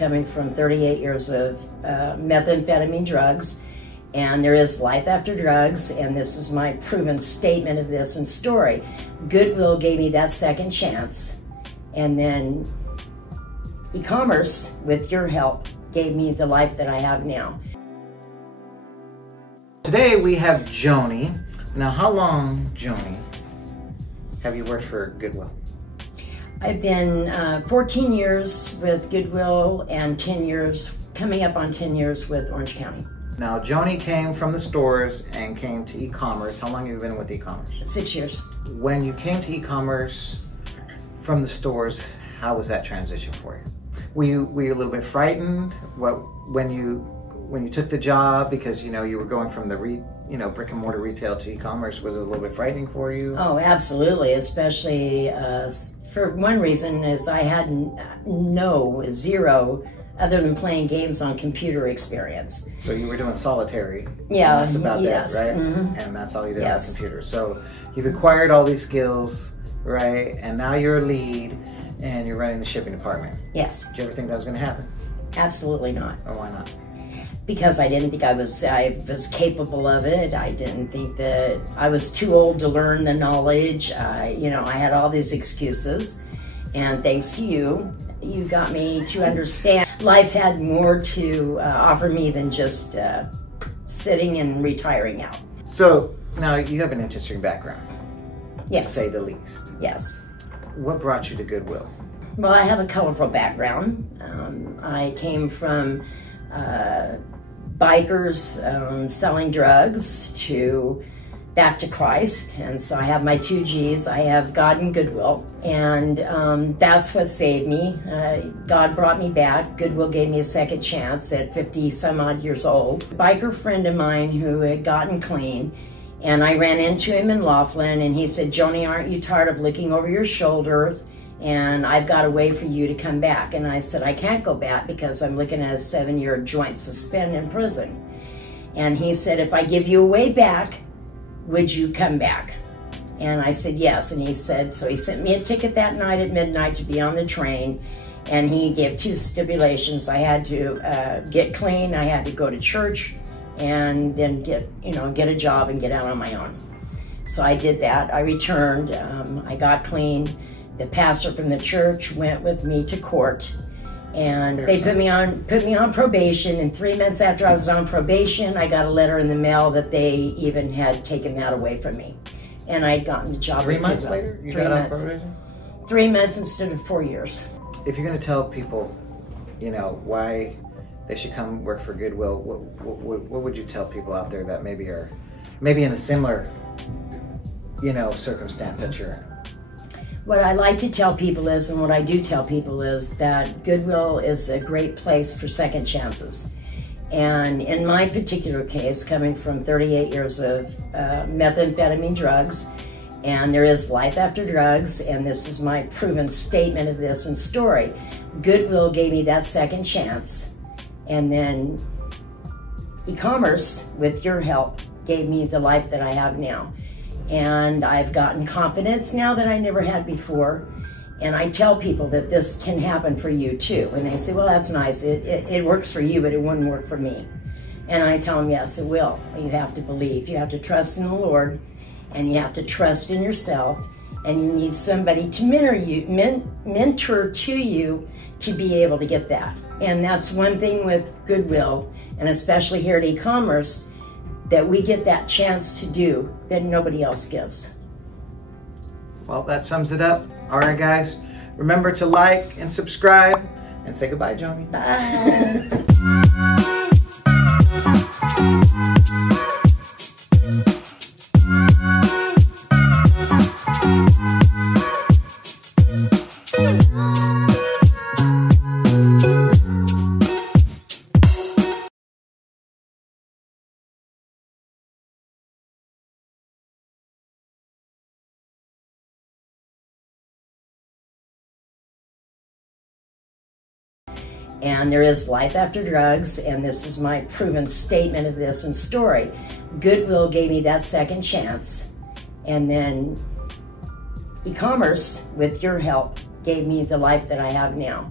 Coming from 38 years of methamphetamine drugs, and there is life after drugs, and this is my proven statement of this and story. Goodwill gave me that second chance, and then Ecommerce, with your help, gave me the life that I have now. Today we have Joni. Now, how long, Joni, have you worked for Goodwill? I've been 14 years with Goodwill and 10 years, coming up on 10 years with Orange County. Now, Joni came from the stores and came to e-commerce. How long have you been with e-commerce? 6 years. When you came to e-commerce from the stores, how was that transition for you? Were you a little bit frightened when you took the job, because you were going from the brick and mortar retail to e-commerce? Was it a little bit frightening for you? Oh, absolutely, especially for one reason is I had zero other than playing games on computer experience. So you were doing solitary. Yeah, that's about yes. that, right? Mm-hmm. And that's all you did Yes. on computers. So you've acquired all these skills, right? And now you're a lead and you're running the shipping department. Yes. Did you ever think that was going to happen? Absolutely not. Or why not? Because I didn't think I was capable of it. I didn't think that I was too old to learn the knowledge. I had all these excuses, and thanks to you, you got me to understand life had more to offer me than just sitting and retiring out. So now you have an interesting background, Yes. to say the least. Yes. What brought you to Goodwill? Well, I have a colorful background. I came from bikers selling drugs to back to Christ, and so I have my 2 G's. I have God and Goodwill, and that's what saved me. God brought me back. Goodwill gave me a second chance at 50 some odd years old. A biker friend of mine who had gotten clean, and I ran into him in Laughlin, and he said, "Joni, aren't you tired of looking over your shoulders? And I've got a way for you to come back." And I said, "I can't go back because I'm looking at a 7-year joint suspend in prison." And he said, "If I give you a way back, would you come back?" And I said, "Yes." And he said, so he sent me a ticket that night at midnight to be on the train. And he gave 2 stipulations. I had to get clean, I had to go to church, and then get a job and get out on my own. So I did that. I returned, I got clean. The pastor from the church went with me to court, and they put me on probation. And 3 months after I was on probation, I got a letter in the mail that they even had taken that away from me, and I'd gotten a job. 3 months later, you got off probation? 3 months instead of 4 years. If you're going to tell people, why they should come work for Goodwill, what would you tell people out there that maybe are in a similar, circumstance that you're in? What I like to tell people is, and what I do tell people is, that Goodwill is a great place for second chances. And in my particular case, coming from 38 years of methamphetamine drugs, and there is life after drugs, and this is my proven statement of this and story. Goodwill gave me that second chance, and then Ecommerce, with your help, gave me the life that I have now. And I've gotten confidence now that I never had before. And I tell people that this can happen for you too. And they say, "Well, that's nice. It works for you, but it wouldn't work for me." And I tell them, yes, it will. You have to believe. You have to trust in the Lord, and you have to trust in yourself. And you need somebody to mentor to you to be able to get that. And that's one thing with Goodwill, and especially here at Ecommerce, that we get that chance to do that nobody else gives. Well, that sums it up. All right, guys, remember to like and subscribe, and say goodbye, Joni. Bye. And there is life after drugs, and this is my proven statement of this and story. Goodwill gave me that second chance, and then Ecommerce, with your help, gave me the life that I have now.